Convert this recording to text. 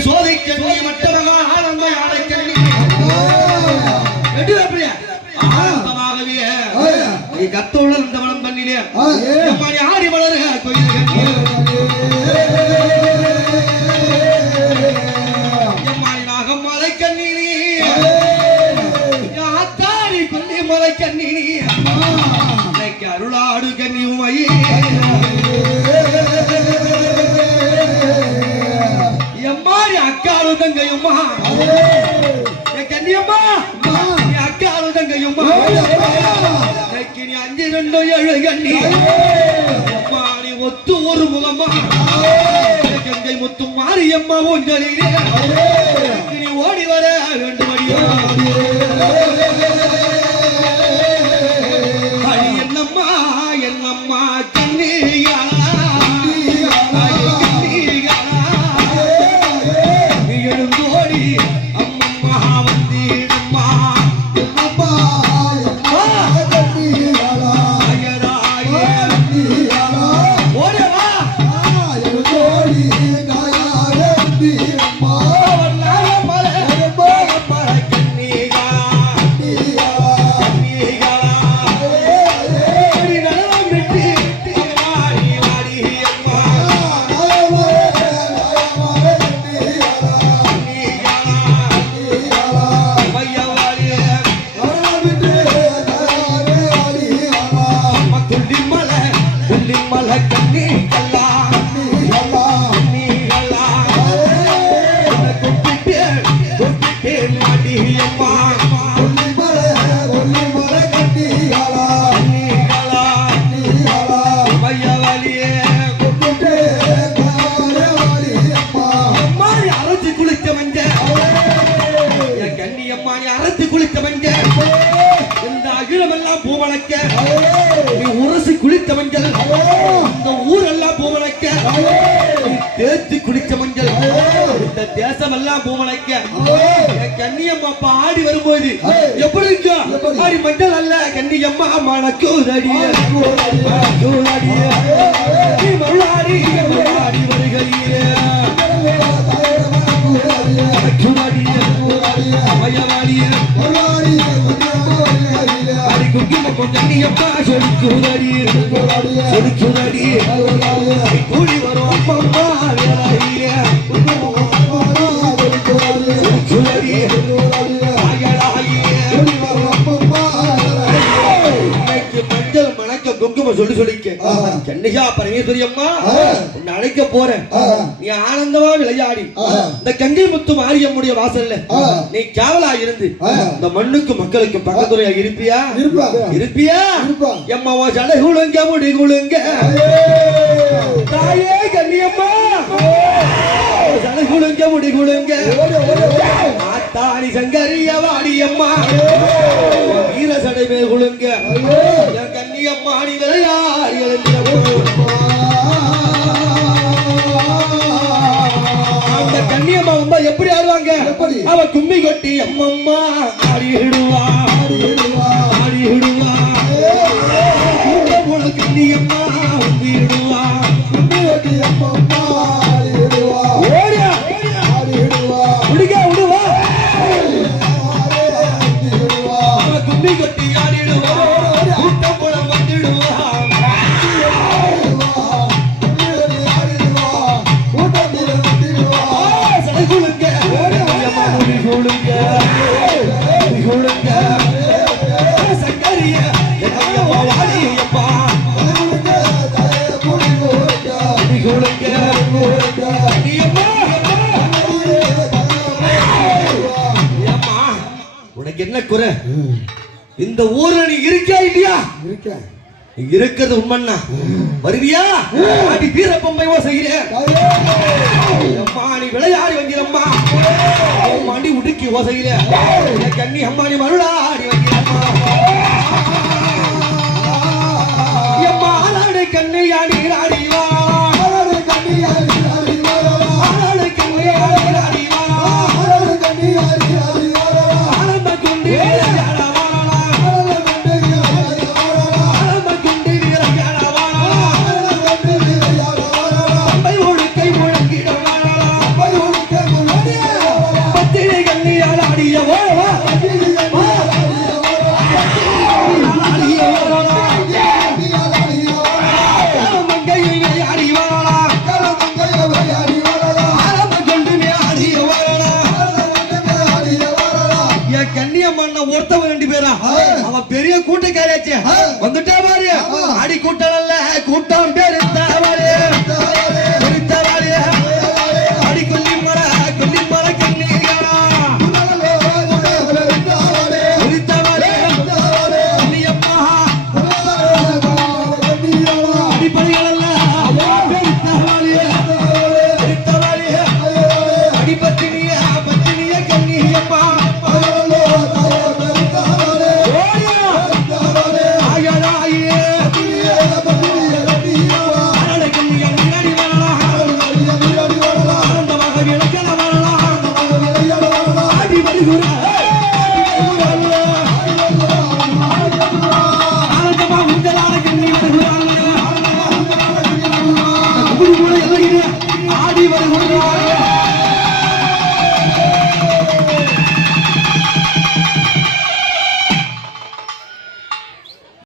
சோதிக்க நீ மற்றவக ஆனந்த வெட்டி வைப்பிய ஆனந்தமாகவே நீ கத்தோழல் இந்த மனம் பண்ணிலே எம்மாடி ஆடி வளருக கோயில் கண்ணி அக்காளு தங்கையும்மா என் கண்ணியம்மா என் அக்காளு தங்கையும்மா இன்னைக்கு நீ அஞ்சு ரெண்டு ஏழு கண்ணி அம்மா நீ ஒத்து ஒரு முகம்மா கங்கை முத்து மாரியம்மா ஊஞ்சலிலே. இன்னைக்கு நீ ஓடி வர நீ தேய்த்து குளித்த மஞ்சள் இந்த தேசமெல்லாம் பூமணக்க என் கண்ணியம்மா அப்பா ஆடி வரும்போது எப்படி இருக்கும் ஆடி மஞ்சள் அல்ல கண்ணியம்மா மணக்கூதடிய மணக்கூதடிய நீ மருளாடி மருளாடி வருகையே மணக்கூதடிய மயவாடிய அடி குங்குமம் கண்ணியம்மா சொலிக்குதடி சொலிக்குதடி கூடி வரும் அம்மம்மா வேலையே சொலிக்குதடி குங்குமம் சொல்லி சொல்லிக்க கண்ணிகா பரமேஸ்வரி அம்மா? உன்னை அழைக்க போறேன். நீ ஆனந்தமா விளையாடி. இந்த கங்கை முத்து மாரியம்முடைய வாசல்ல நீ கேவலா இருந்து இந்த மண்ணுக்கு மக்களுக்கு பக்கத்துறையா இருப்பியா? இருப்பியா? எம்மா உன் குழுங்க முடி குழுங்க தாயே கண்ணியம்மா ஜடை குழுங்க முடி குழுங்க சங்கரிய வாடியம்மா. வீர சடை மேல் குழுங்க என் கண்ணியம்மா நீ எப்படி ஆடுவாங்க எப்படி? அவ கும்மி கொட்டி அம்மம்மா ஆடிடுவா உனக்கு என்ன குறை? இந்த ஊர்ல நீ இருக்கா இல்லையா? நீ இருக்கிறது உண்மைன்னா. வருவியா? ஆடி வீரப்பம்பை ஓசைகிறேன் அம்மா விளையாடி வங்கிரம்மா மண்டி உடுக்கி ஓசைகிறேன் கண்ணி அம்மா நீ மருளாடி